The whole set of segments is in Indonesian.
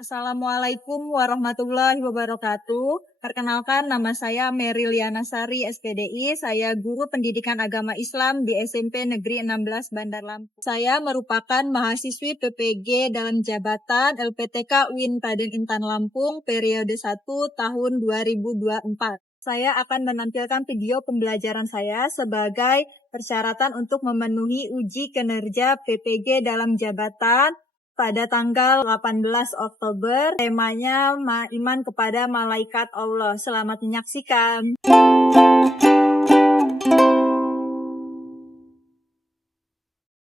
Assalamualaikum warahmatullahi wabarakatuh. Perkenalkan, nama saya Mary Liana Sari, SPDI. Saya guru pendidikan agama Islam di SMP Negeri 16 Bandar Lampung. Saya merupakan mahasiswi PPG dalam jabatan LPTK UIN Raden Intan Lampung periode 1 tahun 2024. Saya akan menampilkan video pembelajaran saya sebagai persyaratan untuk memenuhi uji kinerja PPG dalam jabatan pada tanggal 18 Oktober. Temanya iman kepada malaikat Allah. Selamat menyaksikan.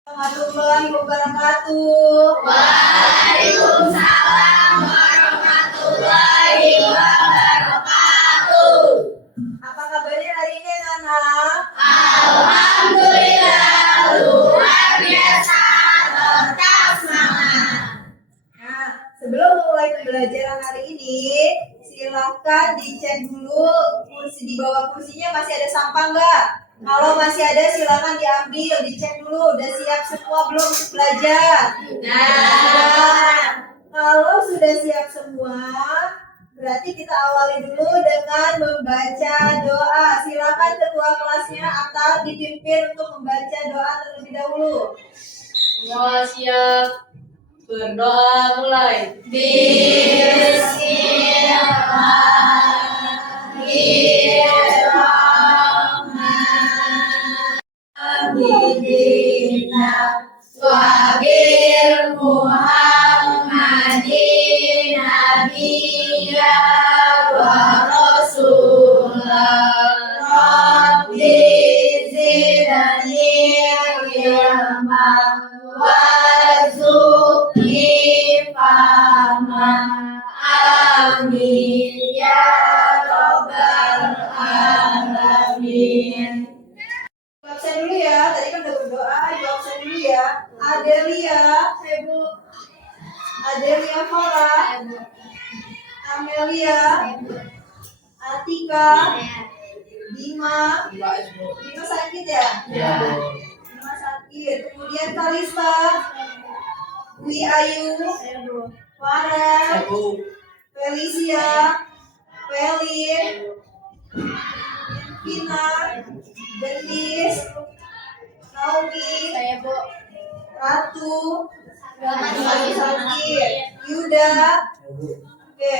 Warahmatullahi wabarakatuh. Waalaikumsalam warahmatullahi wabarakatuh. Apa kabarnya hari ini, anak-anak? Alhamdulillah, luar biasa, tetap semangat. Nah, sebelum mulai pembelajaran hari ini, silakan dicek dulu kursi di bawah kursinya masih ada sampah nggak? Kalau masih ada silakan diambil, dicek dulu udah siap semua belum untuk belajar. Nah, Kalau sudah siap semua, berarti kita awali dulu dengan membaca doa. Silakan ketua kelasnya atau dipimpin untuk membaca doa terlebih dahulu. Semua siap, berdoa mulai. Bismillahirrahmanirrahim. Wabil Muhammadin nabiyya wa rasulah. Rabbi zidni ilma warzuqni fahma. Amin ya rabbal alamin. Absen dulu ya, tadi kan udah berdoa, absen dulu ya. Adelia, Ibu. Adelia Farah. Amelia. Atika. Bima. Bima sakit ya? Ya. Bima sakit. Kemudian Kalista. Dwi Ayu. Farah. Felicia. Pelin. Vina. Gendis. Naomi. Ratu. Sakit. Yuda. Oke,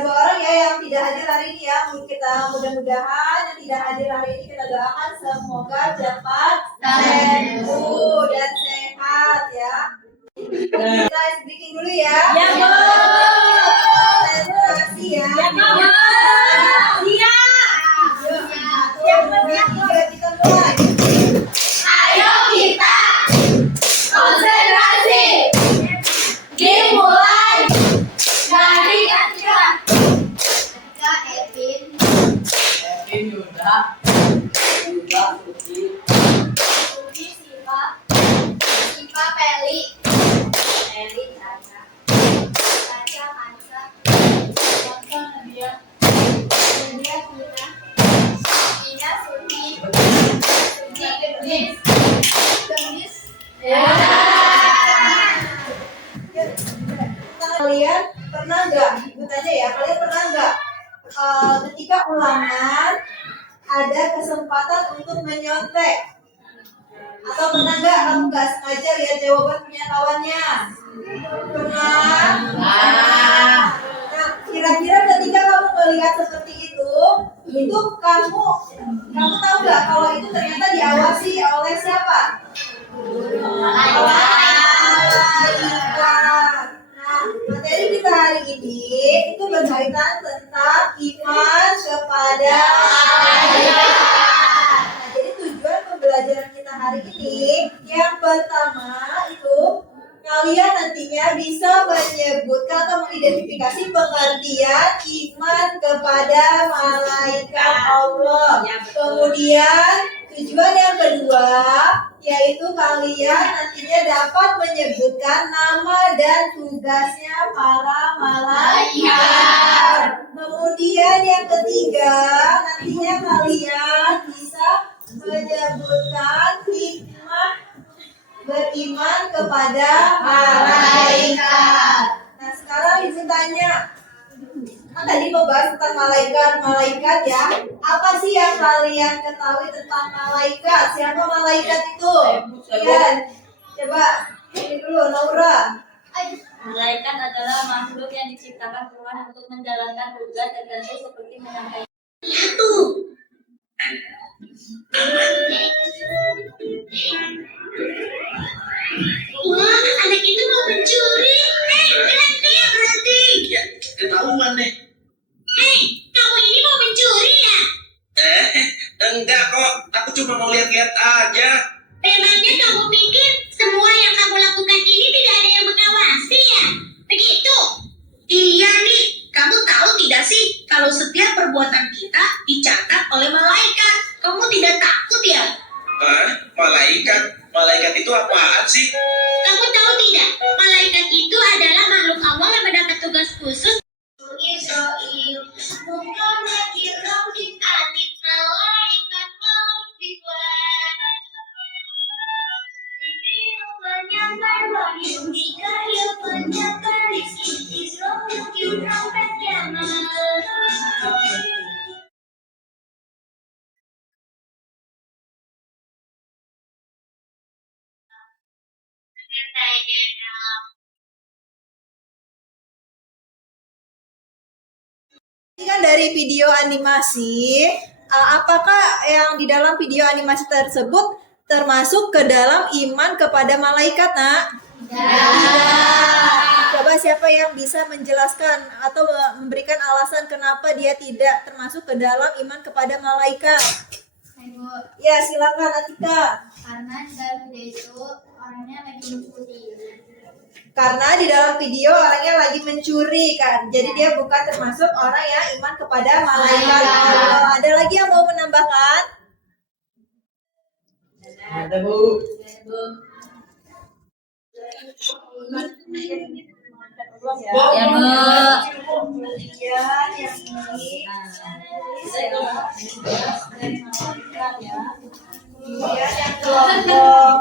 dua orang ya yang tidak hadir hari ini ya. Kita mudah-mudahan yang tidak hadir hari ini kita doakan semoga cepat sembuh dan sehat ya. Kita speaking dulu ya. Ya, Bu. Terima kasih ya. Ya, Bu. Kita mulai. Ayo kita konsentrasi. Dimulai dari Atika. Evin. Evin, Yuda, Suci. Suci Siva. Siva Peli. Peli Caca. Caca Mansa. Mansa Nadia. Nadia Tina. Tina Suti. Suti Gendis. Gendis. Kalian pernah nggak? Ibu tanya ya, kalian pernah nggak ketika ulangan ada kesempatan untuk menyontek? Atau pernah nggak kamu nggak sengaja lihat jawaban punya kawannya? Pernah? Nah, kira-kira ketika kamu melihat seperti itu kamu tahu nggak kalau itu ternyata diawasi oleh siapa? Malaikat. Nah, materi kita hari ini itu berkaitan tentang iman kepada malaikat. Nah, jadi tujuan pembelajaran kita hari ini yang pertama itu kalian nantinya bisa menyebutkan atau mengidentifikasi pengertian iman kepada malaikat Allah. Kemudian tujuan yang kedua yaitu kalian nantinya dapat menyebutkan nama dan tugasnya para malaikat. Kemudian yang ketiga nantinya kalian bisa menyebutkan hikmah beriman kepada malaikat. Nah, sekarang Ibu nanya. Kan tadi membahas tentang malaikat ya. Apa sih yang kalian ketahui tentang malaikat? Siapa malaikat itu? Ya, coba ini dulu Laura. Malaikat adalah makhluk yang diciptakan Tuhan untuk menjalankan tugas tertentu seperti menyampaikan. Wah, anak itu mau mencuri. Berhenti. Ya, ketahuan deh. Hei, kamu ini mau mencuri ya? Enggak kok. Aku cuma mau lihat-lihat aja. Memangnya kamu pikir semua yang kamu lakukan ini tidak ada yang mengawasi ya? Begitu? Iya nih, kamu tahu tidak sih kalau setiap perbuatan kita dicatat oleh malaikat? Kamu tidak takut ya? Malaikat? Malaikat itu apaan sih? Kamu tahu tidak? Malaikat itu adalah makhluk Allah yang mendapat tugas khusus. Israel, bukan atik malaikat penyambar wahyu, Mikail penjaga rizki, Israel trompet kiamat. Ini kan dari video animasi. Apakah yang di dalam video animasi tersebut termasuk ke dalam iman kepada malaikat, Nak? Tidak. Coba siapa yang bisa menjelaskan atau memberikan alasan kenapa dia tidak termasuk ke dalam iman kepada malaikat? Ibu, Ya, silakan Atika. karena di dalam video itu orangnya lagi mencuri. Karena di dalam video orangnya lagi mencuri kan. Jadi dia bukan termasuk orang yang iman kepada malaikat. Ada lagi yang mau menambahkan? Ada Bu. Ya, Bu. Kemudian yang ini. Kemudian yang kelompok.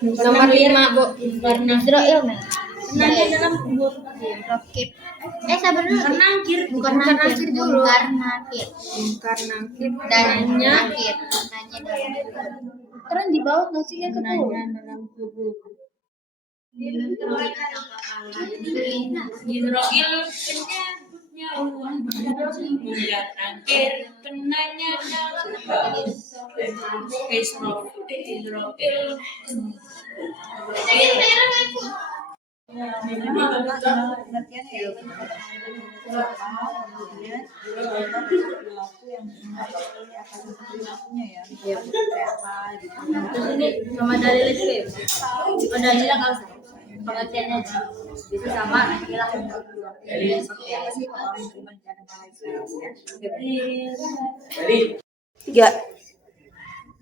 Nomor 5, Bu. Israel, Nangkir dalam kubur Rokib. Sabar dulu. Bukan nakir dulu. Nakir. Dananya nakir. Nanya dalam kubur. Terus di bawah nggak sih yang ketemu? Dalam kubur. Hidrogil penyebutnya uang melihat nakir penanya dalam hidrogil. Terus ini sama dalil itu. Udah hilang kalau pengertiannya itu sama hilang. Tiga.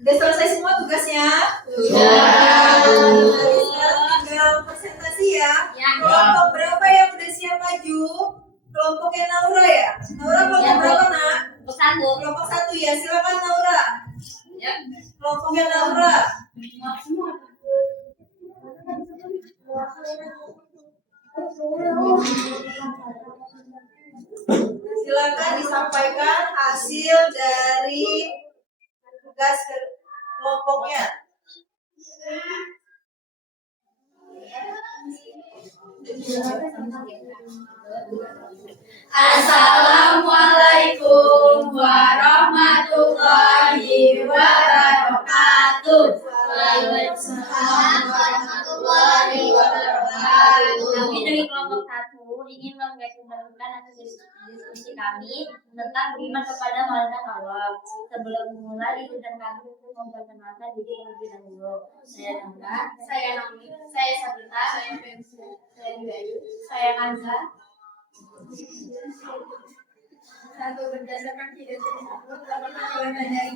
Udah selesai semua tugasnya? Sudah. Sekarang tinggal presentasi ya. Kelompok berapa yang udah siap maju? Kelompoknya Naura ya? Naura kelompok berapa, Nak? Satu. Kelompok 1 ya, silakan Naura. Ya. Kelompoknya Naura. Silakan disampaikan hasil dari tugas kelompoknya. Assalamualaikum warahmatullahi wabarakatuh. Waalaikumsalam warahmatullahi wabarakatuh. Kami dari kelompok 1 ingin menggarisbawahi hasil diskusi kami tentang beriman kepada malaikat Allah. Sebelum memulai, izinkan kami untuk memperkenalkan diri terlebih dahulu. Saya Nangka, saya Nami, saya Sabita, saya Pensu, saya Bayu, saya Kanza. Satu, berdasarkan video tersebut dapat menilai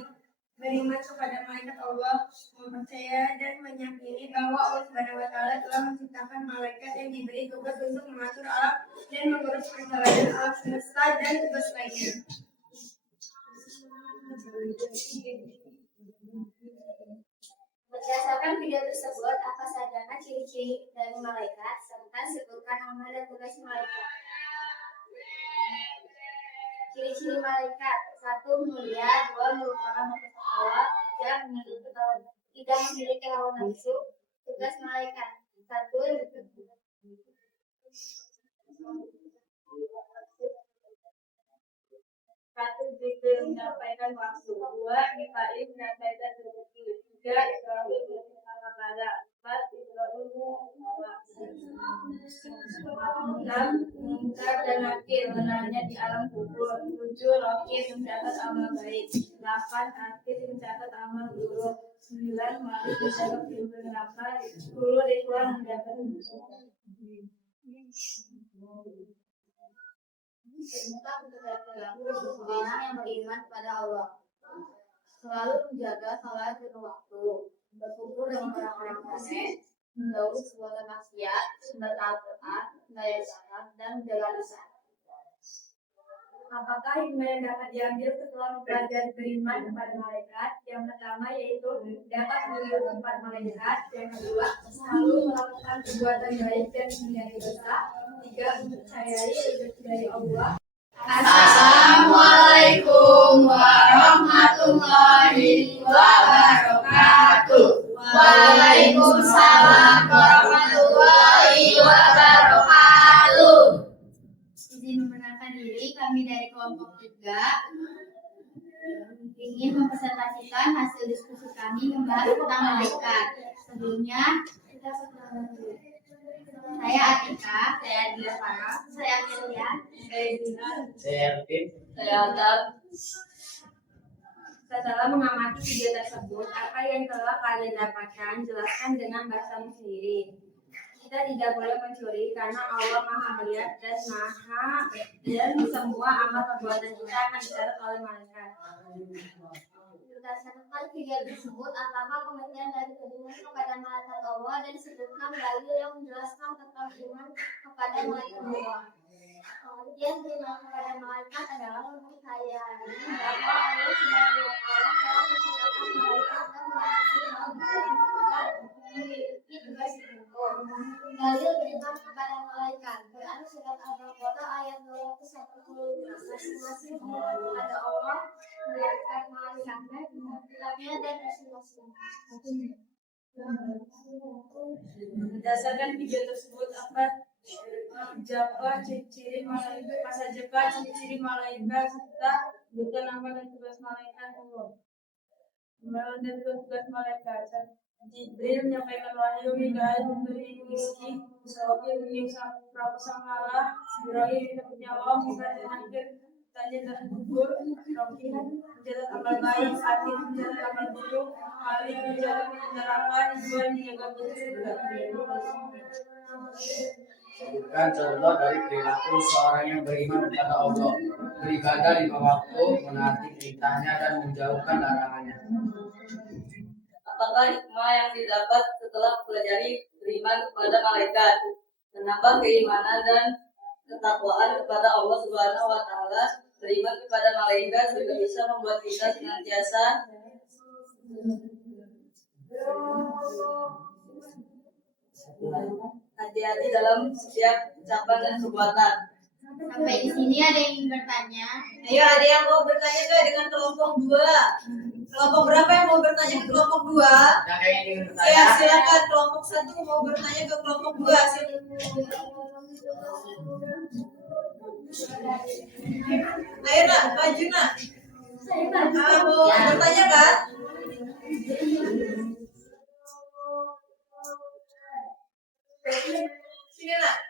beriman kepada malaikat Allah, mempercaya dan meyakini bahwa Allah Subhanahu wa Ta'ala telah menciptakan malaikat yang diberi tugas untuk mengatur alam dan mengurus perjalanan alam semesta dan tugas lainnya. Berdasarkan video tersebut, apa saja ciri-ciri dari malaikat serta sebutkan nama dan tugas malaikat. Ciri-ciri malaikat: 1. Mulia. 2. Merupakan makhluk Allah yang tidak memiliki hawa nafsu. Tugas malaikat: 1. Jibril menyampaikan waktu. 2. Mikail menyampaikan rezeki. 3. Israfil menyampaikan kabar. 4. Ibrahim Munkar dan Nakir menanya di alam kubur. 7. Rokib mencatat amal baik. 8. Atid mencatat amal buruk. 9. Malik mencatat ilmu neraka. 10. Ridwan mencatat tentang seseorang yang beriman kepada Allah, selalu menjaga salat dan waktu, berkumpul dengan orang-orang saleh, menjauhi segala maksiat, bertaat, daya zakat, dan menjaga lisan. Apakah hikmah yang dapat diambil setelah mempelajari beriman kepada malaikat? Yang pertama yaitu dapat melihat empat malaikat. Yang kedua, selalu melakukan perbuatan baik dan menghindari dosa. 3. Mempercayai rezeki dari Allah. Assalamualaikum warahmatullahi wabarakatuh. Waalaikumsalam warahmatullahi wabarakatuh. Izin memperkenalkan diri, kami dari kelompok 3 ingin mempresentasikan hasil diskusi kami membahas tentang malaikat. Sebelumnya kita perkenalan dulu. Saya Atika, saya Diavara, saya Amelia, saya Dina, Saya Arvin. saya Adam. Setelah mengamati video tersebut, apa yang telah kalian dapatkan, jelaskan dengan bahasamu sendiri. Kita tidak boleh mencuri karena Allah Maha melihat dan semua amal perbuatan kita akan dicatat oleh malaikat. Berdasarkan video tersebut, apakah pengertian dari beriman kepada malaikat Allah dan sebutkan dalil yang menjelaskan tentang iman kepada malaikat Allah. Pengertian beriman kepada malaikat adalah mempercayai bahwa Allah Subhanahu wa Ta'ala telah menciptakan malaikat dan memiliki tugas tertentu. Dalil beriman kepada malaikat berarti surat Al-Baqarah ayat 210. Masing-masing beriman kepada Allah, melihatkan malaikatnya, kitabnya dan rasul-rasulnya. Berdasarkan video tersebut, apa ciri-ciri malaikat serta bukan nama dan tugas malaikat Allah. Nama dan tugas malaikat. Jibril menyampaikan wahyu, Mikail memberi rezeki, Israfil menyiapkan prasangka, Ibrahim mendapat nyawa, Munkar dan Nakir tanya dan kubur, Rokib mencatat amal baik, Atid mencatat amal buruk, Malik mencatat neraka, Ridwan menjaga surga. Sebutkan contoh dari perilaku seorang yang beriman kepada Allah, beribadah 5 waktu, menaati perintahnya dan menjauhkan larangannya. Apakah hikmah yang didapat setelah pelajari beriman kepada malaikat? Menambah keimanan dan ketakwaan kepada Allah Subhanahu wa Ta'ala. Beriman kepada malaikat juga bisa membuat kita senantiasa hati-hati dalam setiap ucapan dan perbuatan. Sampai di sini ada yang ingin bertanya? Ayo, ada yang mau bertanya nggak dengan kelompok 2? Kelompok berapa yang mau bertanya ke kelompok 2? Ada yang ingin bertanya? Ya, silakan. Kelompok 1 mau bertanya ke kelompok 2. Ayo nak, maju nak. Mau bertanya kan? Sini nak.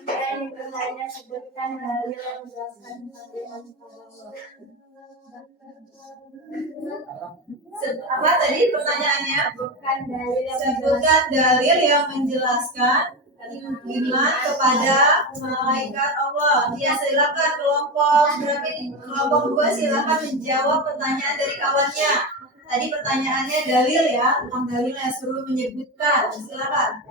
Yang bertanya sebutkan dalil yang menjelaskan tentang iman kepada Allah. Apa tadi pertanyaannya? Bukan dalil yang Sebutkan dalil yang menjelaskan iman kepada malaikat Allah. Ya, silakan kelompok berapa ini? Kelompok 2 silakan menjawab pertanyaan dari kawannya. Tadi pertanyaannya dalil ya, tentang dalilnya suruh menyebutkan. Silakan.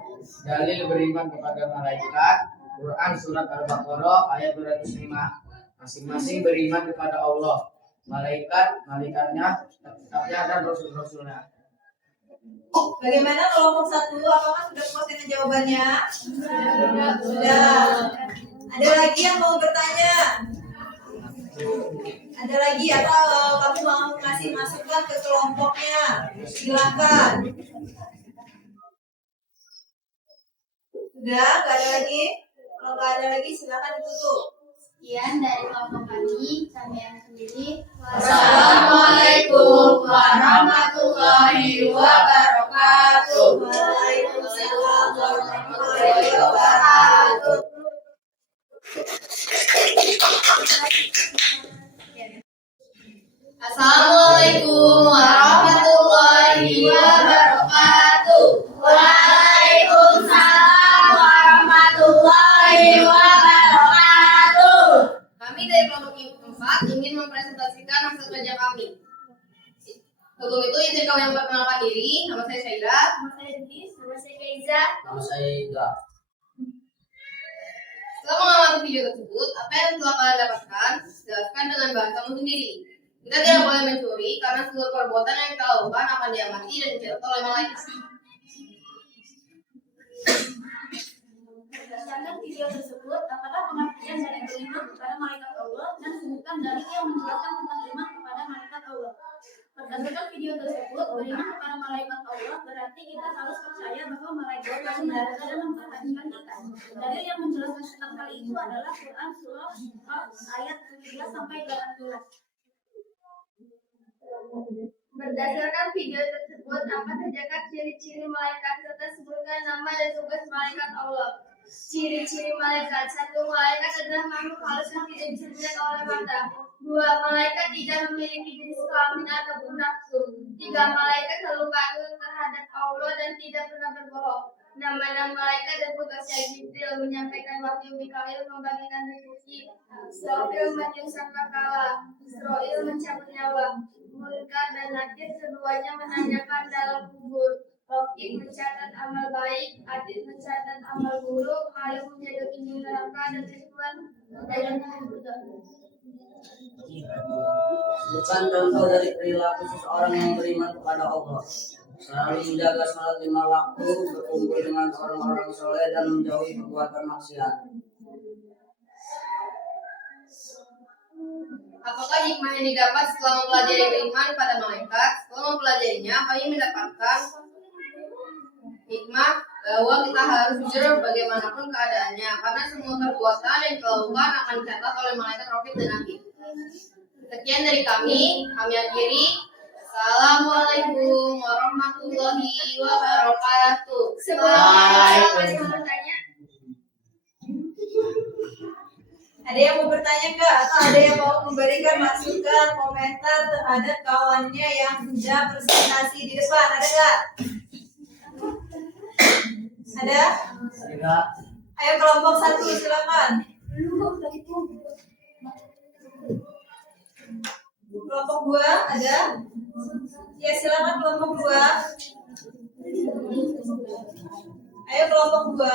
Dalil beriman kepada malaikat, Quran surat Al-Baqarah ayat 205. Masing-masing beriman kepada Allah, malaikatnya, kitabnya dan rasul-rasulnya. Bagaimana kelompok 1? Apakah sudah puas dengan jawabannya? Sudah. Ada lagi yang mau bertanya? Ada lagi atau kamu mau kasih masukan ke kelompoknya? Silakan. Sudah, nggak ada lagi? Kalau nggak ada lagi, silakan ditutup. Sekian dari kelompok kami yang sendiri. Assalamualaikum warahmatullahi wabarakatuh. Waalaikumsalam warahmatullahi wabarakatuh. Assalamualaikum warahmatullahi wabarakatuh. Waalaikumsalam warahmatullahi wabarakatuh. Kami dari kelompok 4 ingin mempresentasikan hasil kerja kami. Sebelum itu izin kami yang memperkenalkan diri. Nama saya Syaira. Nama saya Denise, nama saya Keiza. Nama saya Ida. Setelah mengamati video tersebut, apa yang telah kalian dapatkan, jelaskan dengan bahasamu sendiri. Kita tidak boleh mencuri karena seluruh perbuatan yang kita lakukan akan diamati dan dicatat oleh malaikat. Berdasarkan video tersebut, apakah pengertian dari beriman kepada malaikat Allah dan sebutkan dalil yang menjelaskan tentang iman kepada malaikat Allah. Berdasarkan video tersebut, beriman kepada malaikat Allah berarti kita harus percaya bahwa malaikat pasti berada dalam perhatian kita. Dalil yang menjelaskan tentang hal itu adalah Quran surah ayat 17 sampai 18. Berdasarkan video tersebut, apa sajakah ciri-ciri malaikat serta sebutkan nama dan tugas malaikat Allah. Ciri-ciri malaikat: 1. Malaikat adalah makhluk halus yang tidak bisa dilihat oleh mata. 2. Malaikat tidak memiliki jenis kelamin ataupun nafsu. 3. Malaikat selalu patuh terhadap Allah dan tidak pernah berbohong. Nama-nama malaikat dan tugasnya: Jibril menyampaikan wahyu, Mikail membagikan rezeki, Israfil meniup sangkakala, Israil mencabut nyawa, Munkar dan Nakir keduanya menanyakan dalam kubur. Rokib mencatat amal baik, Adil mencatat amal buruk, Mayu menjadi tinggi neraka, dan Ridwan menjadi Bukan contoh dari perilaku seseorang yang beriman kepada Allah. Selalu menjaga salat 5 waktu, berkumpul dengan orang-orang soleh dan menjauhi perbuatan maksiat. Apakah hikmah yang didapat setelah mempelajari beriman pada malaikat? Setelah mempelajarinya, kami mendapatkan hikmah bahwa kita harus jujur bagaimanapun keadaannya, karena semua perbuatan yang kita lakukan akan dicatat oleh malaikat Raqib dan Atid. Sekian dari kami akhiri. Assalamualaikum warahmatullahi wabarakatuh. Ada yang mau bertanya nggak? Atau ada yang mau memberikan masukan, komentar terhadap kawannya yang sudah presentasi di depan? Ada nggak? Ada? Tidak. Ayo kelompok 1 silakan. Kelompok 2 ada? Ya silakan kelompok 2. Ayo kelompok 2.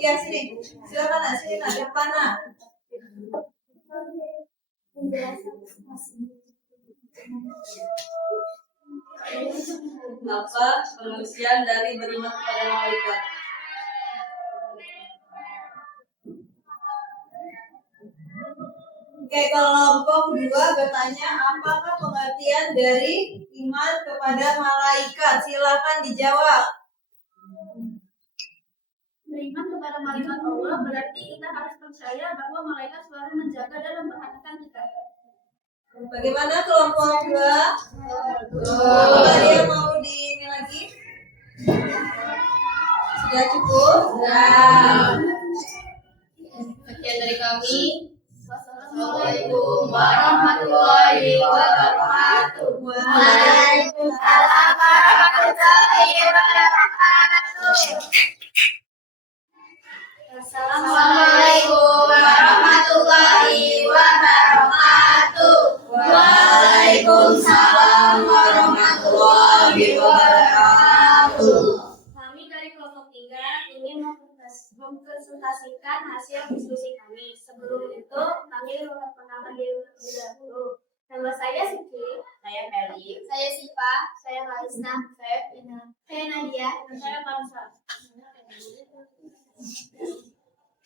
Iya sini. Silakan nak, sini nak, depan nak. Apa pengertian dari beriman kepada malaikat? Oke, kelompok 2 bertanya apakah pengertian dari iman kepada malaikat? Silakan dijawab. Beriman kepada malaikat Allah berarti kita harus percaya bahwa malaikat selalu menjaga dan memperhatikan kita. Bagaimana kelompok 2? Apakah ada yang mau di ini lagi? Sudah cukup? Sekian dari kami. Wassalamualaikum warahmatullahi wabarakatuh. Waalaikumsalam warahmatullahi wabarakatuh. hasil diskusi kami. Sebelum itu, kami memperkenalkan diri terlebih dahulu. Nama saya Siti. Saya Feli. Saya Sipa. Saya Raisna. Saya Ina. Saya Nadia. Dan saya Marsa.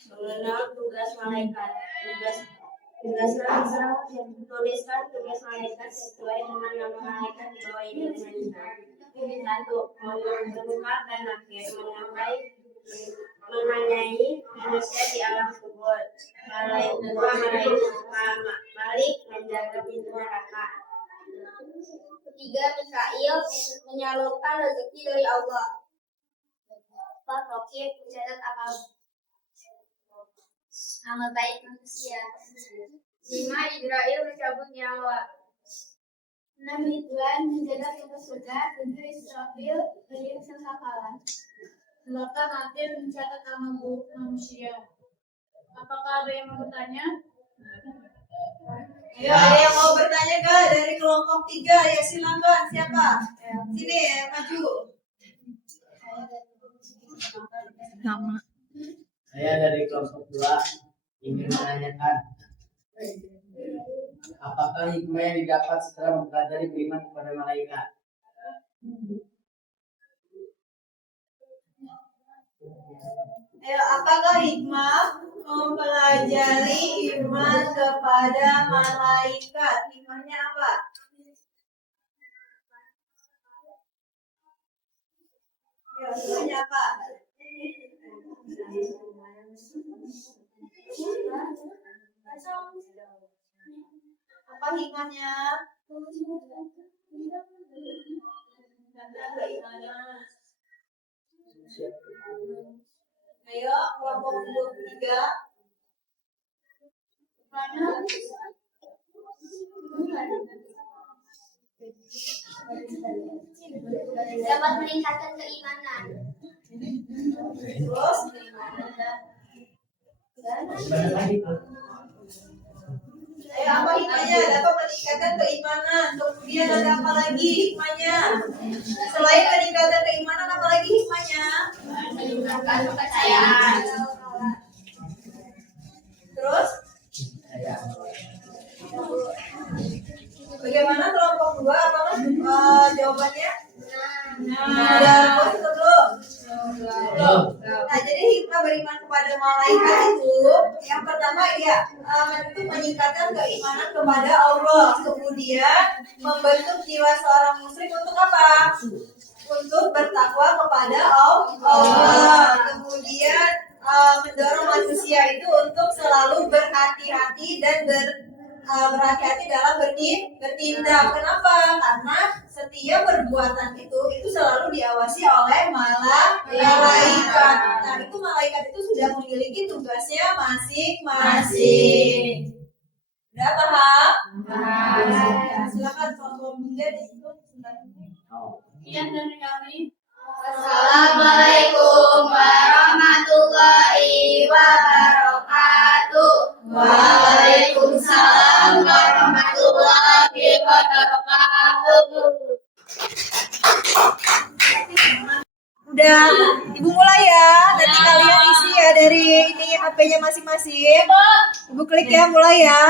Mengenal tugas malaikat. Tugasnya tuliskan tugas malaikat sesuai dengan nama malaikat di bawah ini dengan 1. Menemukan dan nakir menanyai manusia di alam kubur. Malik menjaga pintu neraka. 3. Mikail menyalurkan rezeki dari Allah. 4. Rokib mencatat amal baik manusia. 5. Idrail mencabut nyawa. 6. Ridwan menjaga pintu surga. 7. Israfil mengirim sangkakala. 8. Atil mencatat amal buruk manusia. Apakah ada yang mau bertanya? Ya, ada yang mau bertanya gak dari kelompok 3? Ya silakan, siapa? Sini, maju. Saya dari kelompok 2 ingin menanyakan apakah hikmah yang didapat setelah mempelajari beriman kepada malaikat? Apakah hikmah mempelajari iman kepada malaikat? Hikmahnya apa? Ya, hikmahnya apa? Apa hikmahnya? Ayo, kelompok 3. Dapat meningkatkan keimanan. Terus? Ayo, apa hikmahnya? Dapat meningkatkan keimanan. Kemudian ada apa lagi hikmahnya? Selain meningkatkan keimanan, apa lagi hikmahnya? Meningkatkan kepercayaan. Terus? Bagaimana kelompok 2? Apakah jawabannya? Sudah puas atau belum? Belum. Nah, jadi hikmah beriman kepada malaikat itu yang pertama ya itu meningkatkan keimanan kepada Allah, kemudian membentuk jiwa seorang muslim untuk apa? Untuk bertakwa kepada Allah. Kemudian mendorong manusia itu untuk selalu berhati-hati dan berhati-hati dalam bertindak. Kenapa? Karena setiap perbuatan itu selalu diawasi oleh malaikat. Nah, itu malaikat itu sudah memiliki tugasnya masing-masing. Udah paham? Ya, silakan kelompok 3 di situ. Sekian dari kami. Assalamualaikum warahmatullahi wabarakatuh. Waalaikumsalam warahmatullahi wabarakatuh. Udah, Ibu mulai ya. Nanti kalian isi ya dari ini HP-nya masing-masing. Ibu klik ya, mulai ya.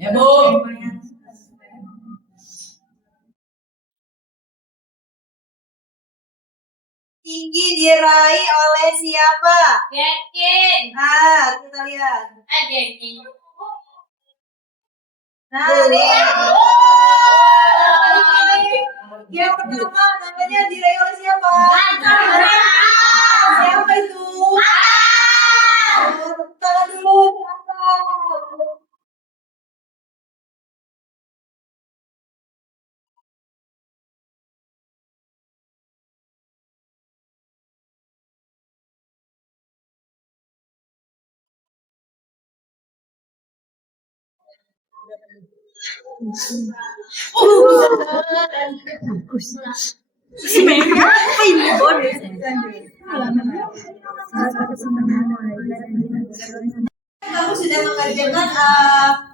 Ya, Bu. Tinggi diraih oleh siapa? Yakin. Nah, kita lihat. Yakin. Nah, ini. Yang pertama namanya diraih oleh siapa? Siapa itu? Tangan dulu. Siapa? kamu sudah mengerjakan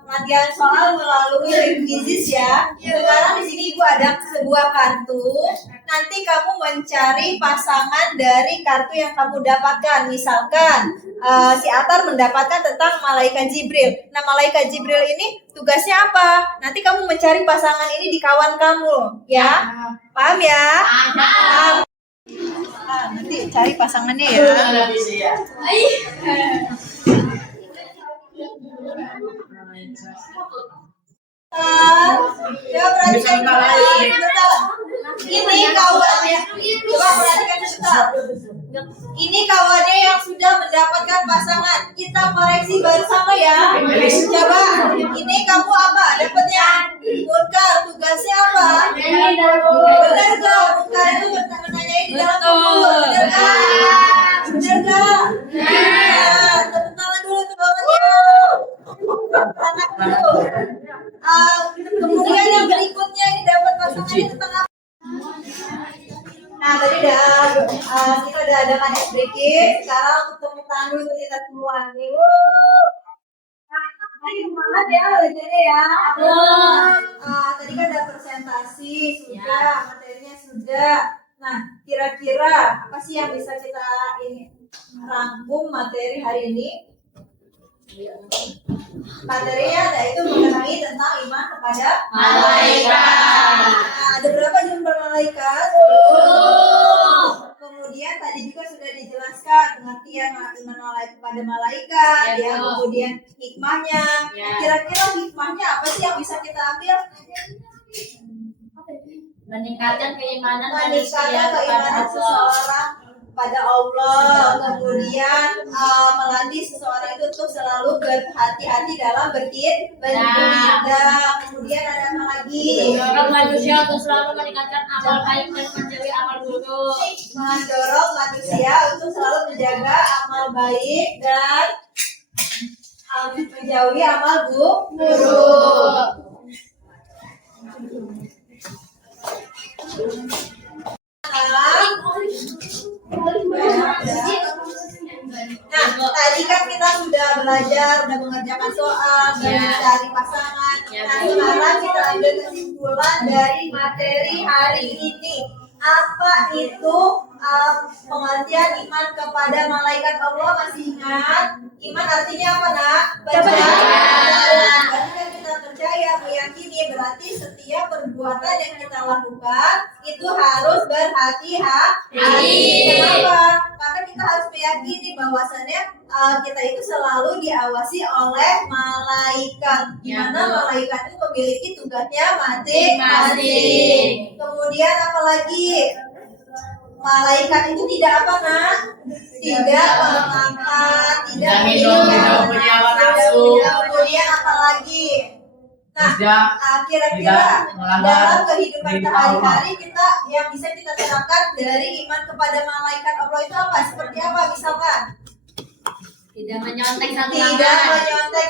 latihan soal melalui requisites ya. Sekarang di sini Ibu ada sebuah kartu. Nanti kamu mencari pasangan dari kartu yang kamu dapatkan. Misalkan si Atar mendapatkan tentang malaikat Jibril. Nah, malaikat Jibril ini tugasnya apa? Nanti kamu mencari pasangan ini di kawan kamu, ya. Paham ya? Paham. Nanti cari pasangannya ya. Ya, perhatikan sebentar. Ini kawannya. Coba perhatikan sebentar. Ini kawannya yang sudah mendapatkan pasangan. Kita koreksi bersama ya. Coba, ini kamu apa? Dapatnya Munkar. Tugasnya apa? Benar gak? Munkar itu menanyain di dalam buku. Benar gak? Benar gak? Nah, tepuk tangan dulu untuk kawannya. Anak dulu. Kemudian yang berikutnya ini dapat pasangannya tentang apa? Nah, tadi kita udah ada manis breaking. Sekarang untuk tepuk tangan dulu kita semua nih. Semangat ya belajarnya ya. Tadi kan ada presentasi sudah, materinya sudah. Nah, kira-kira apa sih yang bisa kita rangkum materi hari ini? Materinya yaitu mengenai tentang iman kepada malaikat. Nah, ada berapa jumlah malaikat? Kemudian tadi juga sudah dijelaskan pengertian iman kepada malaikat, ya. Kemudian hikmahnya. Kira-kira hikmahnya apa sih yang bisa kita ambil? Meningkatkan keimanan seseorang pada Allah, kemudian melatih seseorang itu untuk selalu berhati-hati dalam bertindak. Kemudian ada apa lagi? Mendorong manusia untuk selalu meningkatkan amal baik dan menjauhi amal buruk. Mendorong manusia untuk selalu menjaga amal baik dan menjauhi amal buruk. Nah, tadi kan kita sudah belajar, udah mengerjakan soal, dan mencari pasangan. Nah, sekarang kita ambil kesimpulan dari materi hari ini. Apa itu pengertian iman kepada malaikat Allah? Masih ingat? Iman artinya apa, Nak? Percaya. Karena kita percaya, meyakini, berarti setiap perbuatan yang kita lakukan itu harus berhati-hati. Kenapa? Karena kita harus meyakini bahwasannya kita itu selalu diawasi oleh malaikat. Di mana malaikat itu memiliki tugasnya masing-masing. Kemudian apalagi? Malaikat itu tidak apa, Nak? Tidak mengangkat, tidak punya nafsu. Kemudian apalagi? Nah, kira-kira dalam kehidupan sehari-hari kita yang bisa kita terapkan dari iman kepada malaikat Allah itu apa? Seperti apa misalkan? Tidak menyontek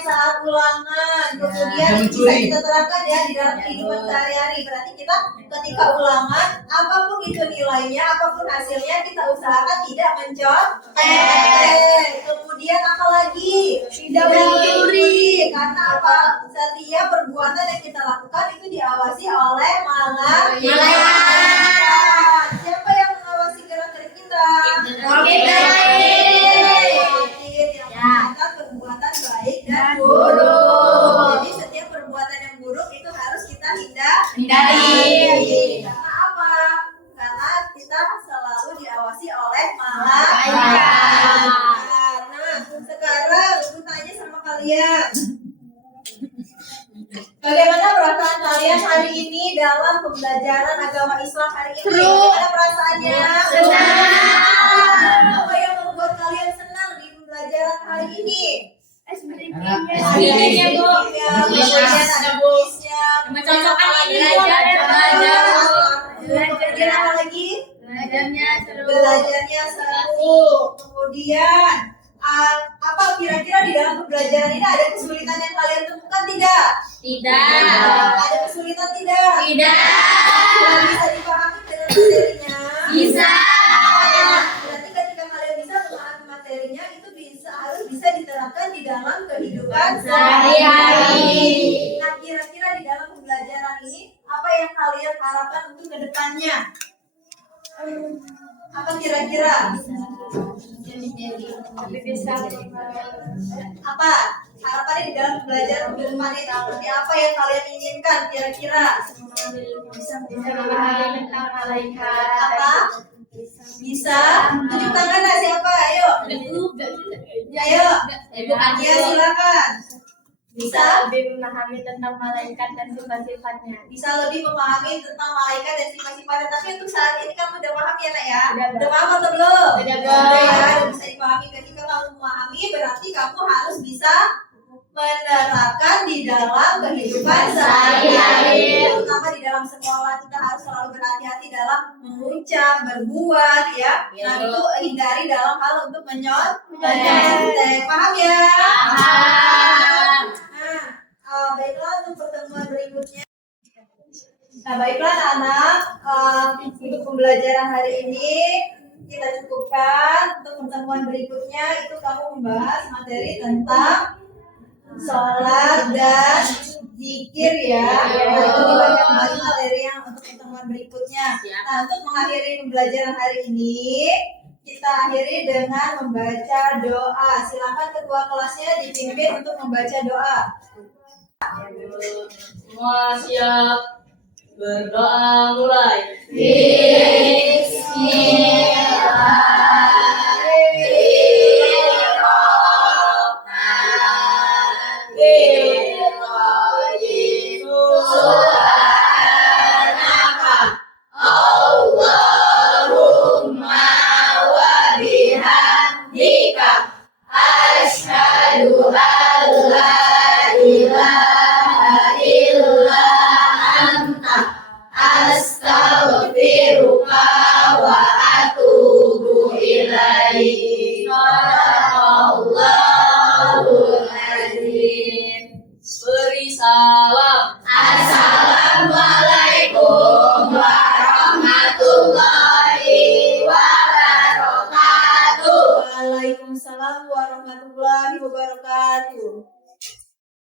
saat ulangan. Kemudian bisa kita terapkan ya di dalam kehidupan sehari-hari. Berarti kita ketika ulangan, apapun itu nilainya, apapun hasilnya, kita usahakan tidak mencontek. Kemudian apa lagi? Tidak mencuri. Karena apa? Setiap perbuatan yang kita lakukan itu diawasi oleh malaikat. Siapa yang mengawasi gerak-gerik kita? Kita perbuatan baik dan buruk. Jadi setiap perbuatan yang buruk itu harus kita hindari. Karena apa? Karena kita selalu diawasi oleh malaikat. Nah, sekarang aku tanya sama kalian. Bagaimana perasaan kalian hari ini dalam pembelajaran agama Islam hari ini? Bagaimana perasaannya? Senang. Apa yang membuat kalian senang di pembelajaran hari ini? SBD-nya, Bu. Mencocokkan ini belajar apa lagi? Belajarnya seru. Kemudian apa kira-kira di dalam pembelajaran ini ada kesulitan yang kalian temukan tidak? Tidak. Ada kesulitan tidak? Tidak. Bisa dipahami dengan materinya? Bisa. Berarti ketika kalian bisa memahami materinya itu harus bisa diterapkan di dalam kehidupan sehari-hari. Nah, kira-kira di dalam pembelajaran ini apa yang kalian harapkan untuk kedepannya? Apa kira-kira? Apa harapannya di dalam pembelajaran kedepan itu seperti apa yang kalian inginkan kira-kira? Apa? Bisa? Tunjuk tangan lah siapa? Ayo. Ayo. Ya silakan. Bisa? Lebih memahami tentang malaikat dan sifat-sifatnya. Bisa lebih memahami tentang malaikat dan sifat-sifatnya. Tapi untuk saat ini kamu udah paham ya nak ya? Udah, Udah paham atau belum? Udah, Udah ya, udah bisa dipahami. Ketika kamu memahami berarti kamu harus bisa menerapkan di dalam kehidupan sehari-hari. Terutama di dalam sekolah kita harus selalu berhati-hati dalam mengucap, berbuat ya. Nah itu hindari dalam hal untuk menyontek. Paham ya? Nah, baiklah untuk pertemuan berikutnya. Nah, baiklah anak, untuk pembelajaran hari ini kita cukupkan. Untuk pertemuan berikutnya itu kamu membahas materi tentang sholat dan zikir ya. Nah, itu banyak banget materi yang untuk pertemuan berikutnya. Nah, untuk mengakhiri pembelajaran hari ini, kita akhiri dengan membaca doa. Silakan ketua kelasnya dipimpin untuk membaca doa. Semua siap. Berdoa mulai. Beri salam. Assalamualaikum warahmatullahi wabarakatuh. Waalaikumsalam warahmatullahi wabarakatuh.